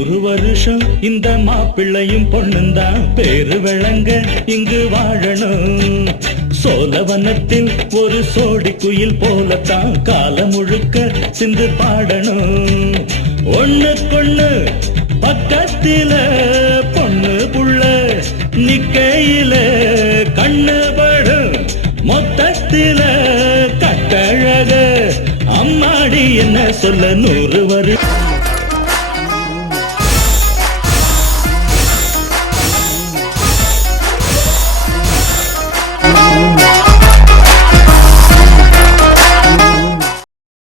ஒரு வருஷம் இந்த மாப்பிள்ளையும் பொண்ணுந்தான் பேரு விளங்க இங்கு வாழணும். சோழவனத்தில் ஒரு சோடி குயில் போலத்தான் காலம் முழுக்க சிந்து பாடணும். ஒண்ணுக்கொண்ணு பக்கத்தில பொண்ணு புள்ள நிக்கையில கண்ணு படும் மொத்தத்தில கட்டழக அம்மாடி என்ன சொல்ல 100 வருஷம்